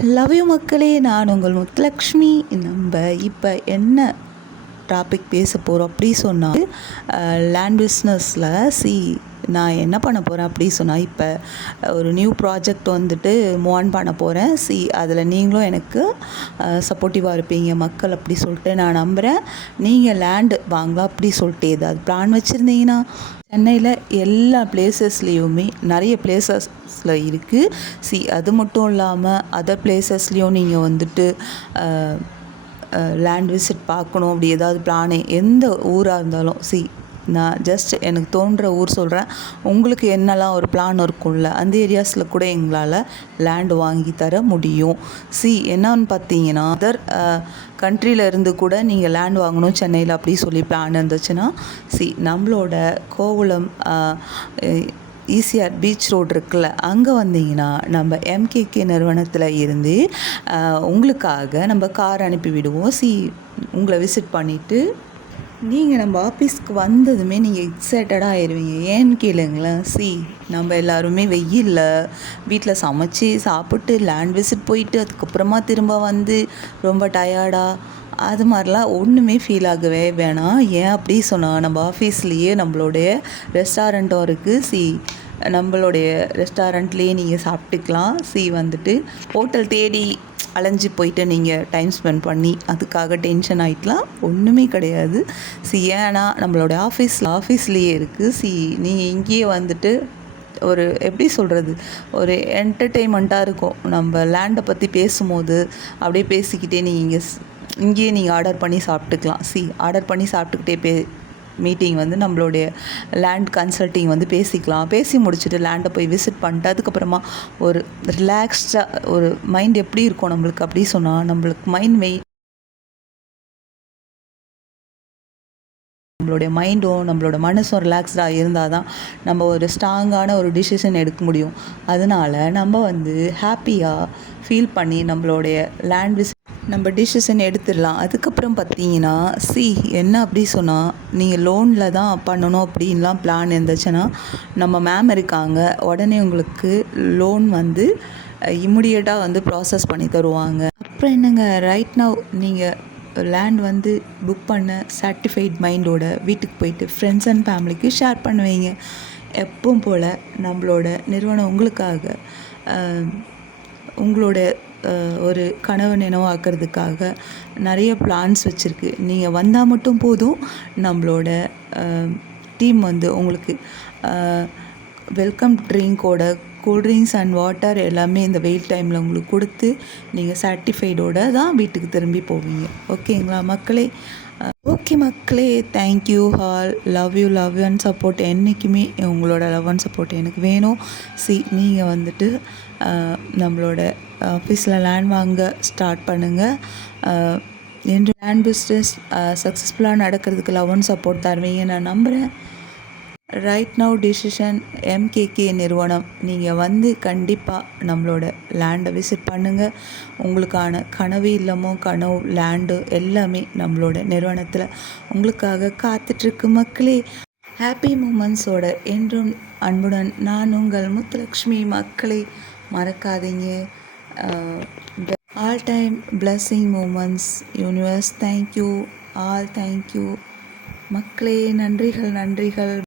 Love you மக்களே, நான் உங்கள் முத்துலக்ஷ்மி. நம்ம இப்போ என்ன டாபிக் பேச போகிறோம் அப்படி சொன்னால், லேண்ட் பிஸ்னஸில் நான் என்ன பண்ண போகிறேன் அப்படி சொன்னால், இப்போ ஒரு நியூ ப்ராஜெக்ட் வந்துட்டு மூவ் ஆன் பண்ண போகிறேன். அதில் நீங்களும் எனக்கு சப்போர்ட்டிவாக இருப்பீங்க மக்கள் அப்படி சொல்லிட்டு நான் நம்புகிறேன். நீங்கள் லேண்டு வாங்கலாம் அப்படி சொல்லிட்டு ஏதாவது பிளான் வச்சுருந்தீங்கன்னா, சென்னையில் எல்லா பிளேசஸ்லேயுமே நிறைய பிளேசஸில் இருக்குது. அது மட்டும் இல்லாமல் அதர் பிளேசஸ்லேயும் நீங்கள் வந்துட்டு லேண்ட் விசிட் பார்க்கணும் அப்படி ஏதாவது பிளானே எந்த ஊராக இருந்தாலும் நான் ஜஸ்ட் எனக்கு தோன்ற ஊர் சொல்கிறேன். உங்களுக்கு என்னெல்லாம் ஒரு பிளான் இருக்கும்ல, அந்த ஏரியாஸில் கூட எங்களால் லேண்டு வாங்கி தர முடியும். என்னன்னு பார்த்தீங்கன்னா, அதர் கண்ட்ரியில் இருந்து கூட நீங்கள் லேண்ட் வாங்கணும் சென்னையில் அப்படி சொல்லி பிளான் இருந்துச்சுன்னா, நம்மளோட கோவளம் ஈசிஆர் பீச் ரோடு இருக்குல்ல, அங்கே வந்தீங்கன்னா நம்ம எம்கேகே நிறுவனத்தில் இருந்து உங்களுக்காக நம்ம கார் அனுப்பி விடுவோம். உங்களை விசிட் பண்ணிவிட்டு நீங்கள் நம்ம ஆஃபீஸ்க்கு வந்ததுமே நீங்கள் எக்ஸைட்டடாக ஆயிடுவீங்க. ஏன்னு கேளுங்களேன், நம்ம எல்லாருமே வெயிலில் வீட்டில் சமைச்சி சாப்பிட்டு லேண்ட் விசிட் போயிட்டு அதுக்கப்புறமா திரும்ப வந்து ரொம்ப டயர்டாக அது மாதிரிலாம் ஒன்றுமே ஃபீல் ஆகவே வேணாம். ஏன் அப்படி சொன்னால், நம்ம ஆஃபீஸ்லேயே நம்மளுடைய ரெஸ்டாரண்ட்டும் இருக்குது. நம்மளுடைய ரெஸ்டாரண்ட்லேயே நீங்கள் சாப்பிட்டுக்கலாம். வந்துட்டு ஹோட்டல் தேடி அலைஞ்சி போயிட்டு நீங்கள் டைம் ஸ்பெண்ட் பண்ணி அதுக்காக டென்ஷன் ஆகிட்டலாம் ஒன்றுமே கிடையாது. ஏன்னா நம்மளோட ஆஃபீஸ்லேயே இருக்குது. நீங்கள் இங்கேயே வந்துட்டு ஒரு எப்படி சொல்கிறது, ஒரு என்டர்டெயின்மெண்ட்டாக இருக்கும். நம்ம லேண்டை பற்றி பேசும்போது அப்படியே பேசிக்கிட்டே நீங்கள் இங்கேயே நீங்கள் ஆர்டர் பண்ணி சாப்பிட்டுக்கலாம். ஆர்டர் பண்ணி சாப்பிட்டுக்கிட்டே மீட்டிங் வந்து நம்மளுடைய லேண்ட் கன்சல்ட்டிங் வந்து பேசிக்கலாம். பேசி முடிச்சுட்டு லேண்டை போய் விசிட் பண்ணிட்டு அதுக்கப்புறமா ஒரு ரிலாக்ஸ்டாக ஒரு மைண்ட் எப்படி இருக்கும் நம்மளுக்கு அப்படி சொன்னால், நம்மளுக்கு நம்மளுடைய மைண்டும் நம்மளோட மனசும் ரிலாக்ஸ்டாக இருந்தால் தான் நம்ம ஒரு ஸ்ட்ராங்கான ஒரு டிசிஷன் எடுக்க முடியும். அதனால் நம்ம வந்து ஹாப்பியாக ஃபீல் பண்ணி நம்மளுடைய லேண்ட் விசிட் நம்ம டிசிஷன் எடுத்துடலாம். அதுக்கப்புறம் பார்த்தீங்கன்னா, என்ன அப்படி சொன்னால், நீங்கள் லோனில் தான் பண்ணணும் அப்படின்லாம் பிளான் இருந்துச்சுன்னா, நம்ம மேம் இருக்காங்க. உடனே உங்களுக்கு லோன் வந்து இம்மிடியேட்டாக வந்து ப்ராசஸ் பண்ணி தருவாங்க. அப்புறம் என்னங்க, ரைட் நவ் நீங்கள் லேண்ட் வந்து புக் பண்ண சர்டிஃபைட் மைண்டோட வீட்டுக்கு போயிட்டு ஃப்ரெண்ட்ஸ் அண்ட் ஃபேமிலிக்கு ஷேர் பண்ணுவீங்க. எப்பவும் போல் நம்மளோட நிறுவனம் உங்களுக்காக உங்களோட ஒரு கனவு நினைவாக்கிறதுக்காக நிறைய பிளான்ஸ் வச்சுருக்கு. நீங்கள் வந்தால் மட்டும் போதும், நம்மளோட டீம் வந்து உங்களுக்கு வெல்கம் ட்ரிங்கோட கூல்ட்ரிங்க்ஸ் அண்ட் வாட்டர் எல்லாமே இந்த வெயில் டைமில் உங்களுக்கு கொடுத்து நீங்கள் சர்டிஃபைடோடு தான் வீட்டுக்கு திரும்பி போவீங்க. ஓகேங்களா மக்களே? ஓகே மக்களே, thank you all. Love you and support. என்றைக்குமே உங்களோட லவ் அண்ட் சப்போர்ட் எனக்கு வேணும். நீங்கள் வந்துட்டு நம்மளோட ஆஃபீஸில் லேண்ட் வாங்க ஸ்டார்ட் பண்ணுங்கள். என்று லேண்ட் பிஸ்னஸ் சக்ஸஸ்ஃபுல்லாக நடக்கிறதுக்கு லவ் அண்ட் சப்போர்ட் தருவீங்க நான் நம்புகிறேன். ரைட் நவ் டிசிஷன் எம்கேகே நிறுவனம். நீங்கள் வந்து கண்டிப்பாக நம்மளோட லேண்டை விசிட் பண்ணுங்கள். உங்களுக்கான கனவு இல்லமோ கனவு லேண்டு எல்லாமே நம்மளோட நிறுவனத்தில் உங்களுக்காக காத்துட்ருக்கு மக்களே. ஹாப்பி மூமெண்ட்ஸோட என்றும் அன்புடன் நான் உங்கள் முத்துலக்ஷ்மி. மக்களே மறக்காதீங்க, all time blessing moments universe. Thank you all, thank you மக்களே. நன்றிகள்.